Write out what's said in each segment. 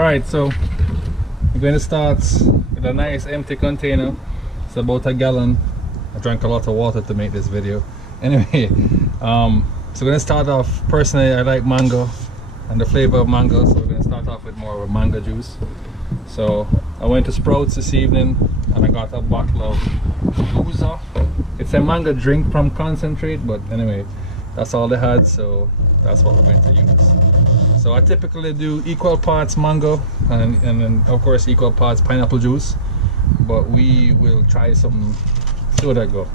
Alright, so we're going to start with a nice empty container. It's about a gallon. I drank a lot of water to make this video. Anyway, so we're going to start off. Personally, I like mango and the flavor of mango, so we're going to start off with more of a mango juice. So I went to Sprouts this evening and I got a bottle of Uza. It's a mango drink from concentrate, but anyway, that's all they had, so that's what we're going to use. So I typically do equal parts mango and then of course equal parts pineapple juice, but we will try something, see how that go.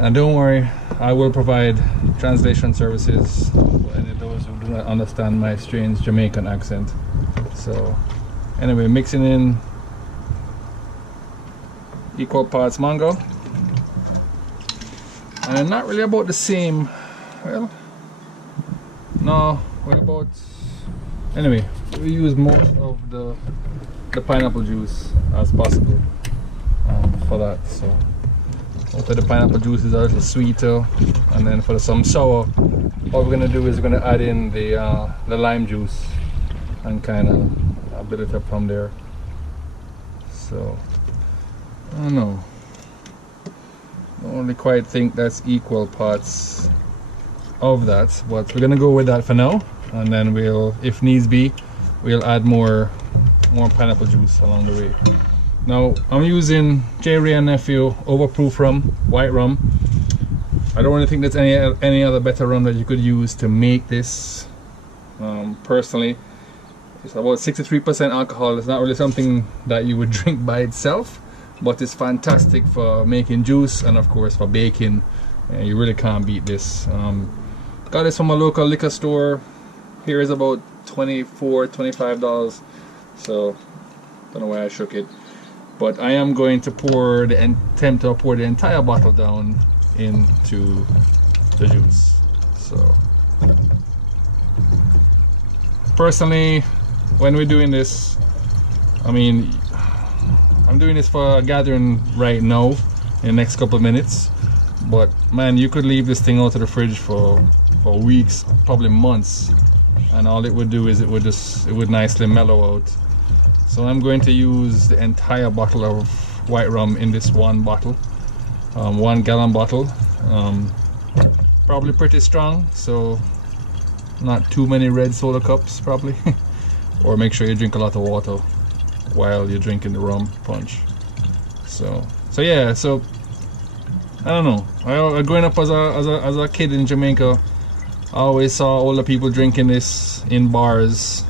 And don't worry, I will provide translation services for any of those who do not understand my strange Jamaican accent. So anyway, mixing in equal parts mango, and not really about the same, well, no, we're about, anyway, we use most of the pineapple juice as possible for that. So most of the pineapple juice is a little sweeter, and then for some sour, what we're gonna do is we're gonna add in the lime juice and kind of build it up from there. So I don't know, I don't really quite think that's equal parts of that, but we're gonna go with that for now, and then we'll, if needs be, we'll add more pineapple juice along the way. Now I'm using Wray Nephew Overproof Rum, white rum. I don't really think there's any other better rum that you could use to make this. Personally, it's about 63% alcohol. It's not really something that you would drink by itself, but it's fantastic for making juice and of course for baking. You really can't beat this. Got this from a local liquor store. Here is about $24–25. So don't know why I shook it, but I am going to attempt to pour the entire bottle down into the juice. So personally, when we're doing this, I mean, I'm doing this for a gathering right now in the next couple of minutes, but man, you could leave this thing out of the fridge for weeks, probably months, and all it would do is it would nicely mellow out. So I'm going to use the entire bottle of white rum in this one bottle, 1 gallon bottle. Probably pretty strong, so not too many red soda cups probably. Or make sure you drink a lot of water while you're drinking the rum punch. So yeah, so I don't know. Growing up as a kid in Jamaica, I always saw older people drinking this in bars,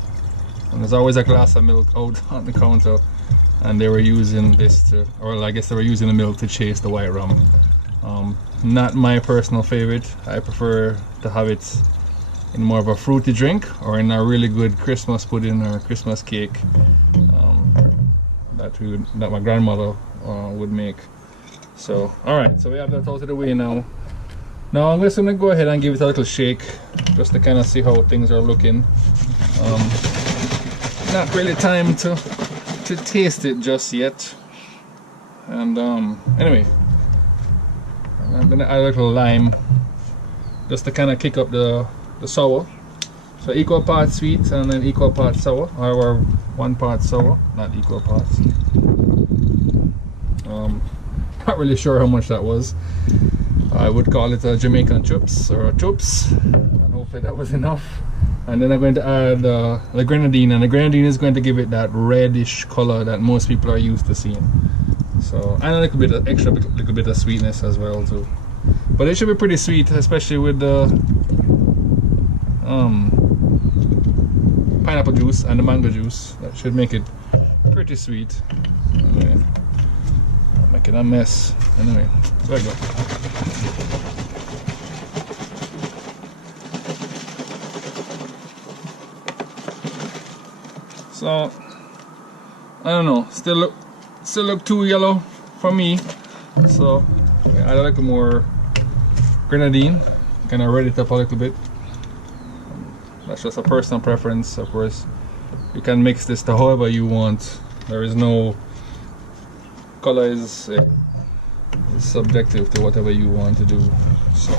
and there's always a glass of milk out on the counter, and they were using this to, or I guess they were using the milk to chase the white rum. Not my personal favorite. I prefer to have it in more of a fruity drink, or in a really good Christmas pudding or Christmas cake that my grandmother would make. So alright, so we have that out of the way now. Now I'm just gonna go ahead and give it a little shake, just to kind of see how things are looking. Not really time to taste it just yet. And anyway, I'm gonna add a little lime just to kind of kick up the sour. So equal parts sweet and then equal parts sour, or 1 part sour, not equal parts. Not really sure how much that was. I would call it a Jamaican chups or a chups, and hopefully that was enough. And then I'm going to add the grenadine, and the grenadine is going to give it that reddish color that most people are used to seeing. So, and a little bit of extra, little bit of sweetness as well too. But it should be pretty sweet, especially with the pineapple juice and the mango juice. That should make it pretty sweet. Anyway, I'm making a mess. Anyway, there we go. So I don't know, still look too yellow for me, so I like more grenadine, kind of red it up a little bit. That's just a personal preference. Of course, you can mix this to however you want. There is no color, is subjective to whatever you want to do. So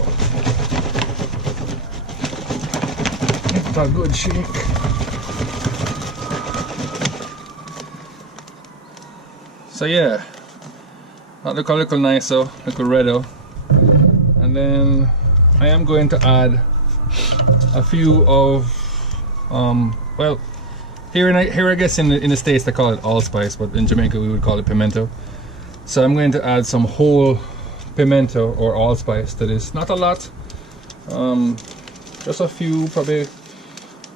give it a good shake. So yeah, that look a little nicer, little redder. And then I am going to add a few of well, here I guess in the States they call it allspice, but in Jamaica we would call it pimento. So I'm going to add some whole pimento or allspice to this. Not a lot, just a few, probably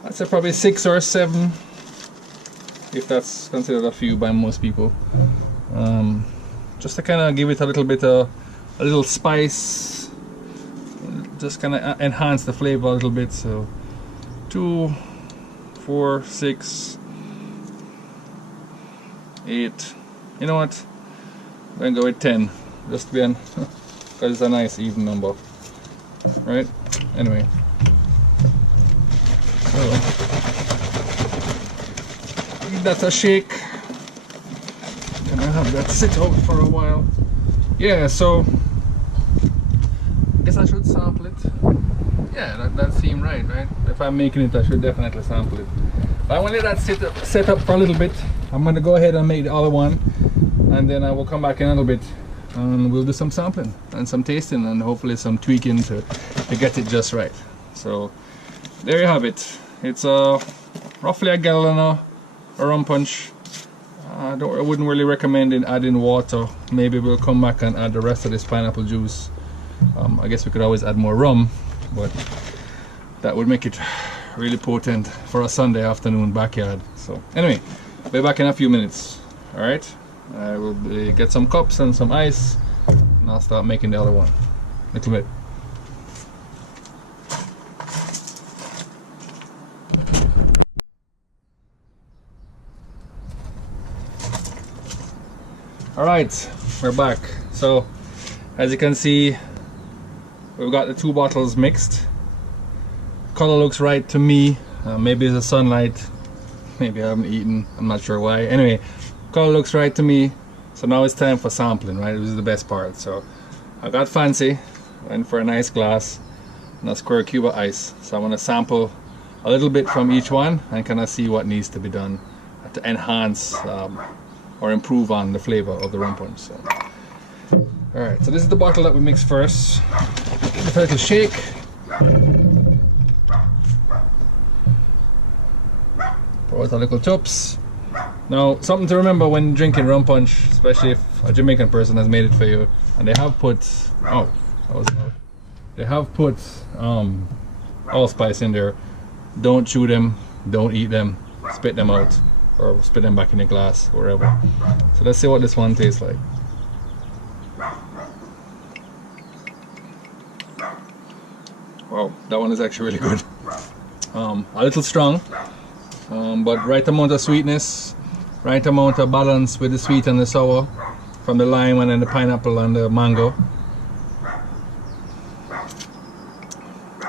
I'd say probably 6 or 7, if that's considered a few by most people. Just to kind of give it a little bit of a little spice, just kind of enhance the flavor a little bit. So 2, 4, 6, 8. You know what? I'm gonna go with 10, just to be on, because it's a nice even number, right? Anyway, so give that a shake. Gonna have that sit out for a while. Yeah, so I guess I should sample it. Yeah, that seemed right? If I'm making it, I should definitely sample it. But I want to let that set up for a little bit. I'm going to go ahead and make the other one, and then I will come back in a little bit and we'll do some sampling and some tasting and hopefully some tweaking to get it just right. So there you have it. It's roughly a gallon of rum punch. I wouldn't really recommend adding water. Maybe we'll come back and add the rest of this pineapple juice. I guess we could always add more rum, but that would make it really potent for a Sunday afternoon backyard. So anyway, be back in a few minutes. All right, I will get some cups and some ice, and I'll start making the other one. Little bit. All right, we're back. So as you can see, we've got the 2 bottles mixed. Color looks right to me. Maybe it's the sunlight, maybe I haven't eaten, I'm not sure why. Anyway, color looks right to me. So now it's time for sampling, right? This is the best part. So I got fancy, went for a nice glass and a square cube of ice. So I want to sample a little bit from each one and kind of see what needs to be done to enhance or improve on the flavor of the rum punch. So alright, so this is the bottle that we mixed first. Give it a little shake. Pour out a little chops. Now, something to remember when drinking rum punch, especially if a Jamaican person has made it for you, and they have put, they have put allspice in there. Don't chew them, don't eat them, spit them out, or spit them back in the glass, or wherever. So let's see what this one tastes like. Wow, that one is actually really good. A little strong, but right amount of sweetness, right amount of balance with the sweet and the sour from the lime and then the pineapple and the mango.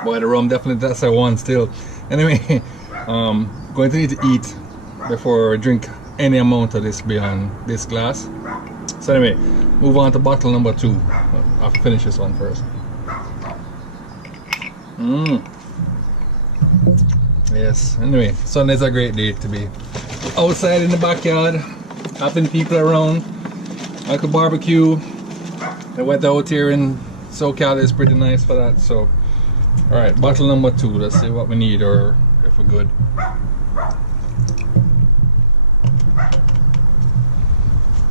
Boy, the rum definitely, that's a one still. Anyway, going to need to eat before I drink any amount of this beyond this glass. So anyway, move on to bottle number 2. I'll finish this one first. Yes, anyway, Sunday's a great day to be outside in the backyard, having people around, like a barbecue. The weather out here in SoCal is pretty nice for that. So alright, bottle number 2, let's see what we need or if we're good.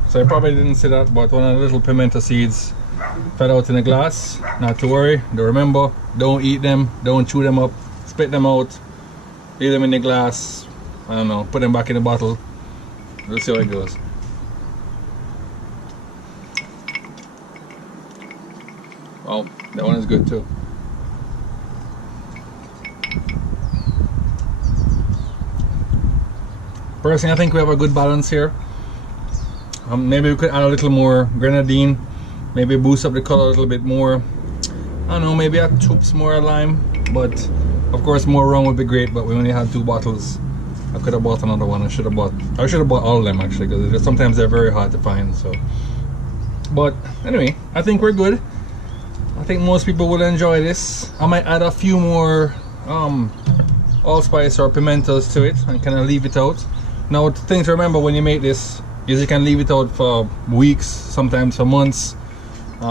So I probably didn't see that, but one of the little pimento seeds fell out in a glass. Not to worry, remember, don't eat them, don't chew them up, spit them out, leave them in the glass, I don't know, put them back in the bottle. We'll see how it goes. Oh, that one is good too. Personally, I think we have a good balance here. Maybe we could add a little more grenadine, maybe boost up the color a little bit more. I don't know, maybe add 2 scoops more lime, but of course more rum would be great. But we only had 2 bottles. I could have bought another one. I should have bought all of them actually, because sometimes they're very hard to find. So, but anyway, I think we're good. I think most people will enjoy this. I might add a few more allspice or pimentos to it and kind of leave it out. Now, the thing to remember when you make this, You can leave it out for weeks, sometimes for months.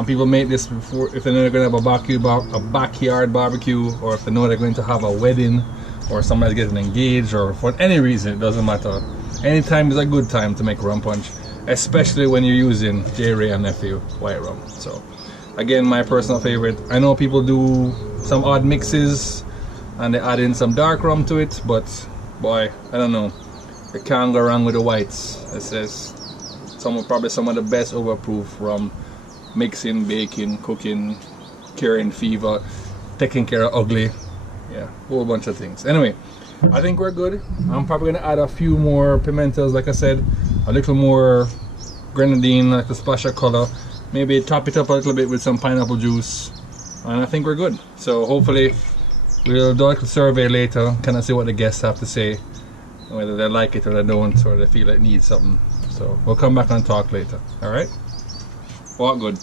People make this before if they know they're going to have a backyard barbecue, or if they know they're going to have a wedding, or somebody's getting engaged, or for any reason, it doesn't matter. Anytime is a good time to make rum punch, especially when you're using Wray Nephew white rum. So again, my personal favorite. I know people do some odd mixes and they add in some dark rum to it, but boy, I don't know, you can't go wrong with the whites. It says probably some of the best overproof rum. Mixing, baking, cooking, curing fever, taking care of ugly, yeah, whole bunch of things. Anyway, I think we're good. I'm probably gonna add a few more pimentos, like I said, a little more grenadine, like a splash of color, maybe top it up a little bit with some pineapple juice, and I think we're good. So hopefully we'll do a little survey later, kind of see what the guests have to say, whether they like it or they don't, or they feel it needs something. So we'll come back and talk later. All right. All good.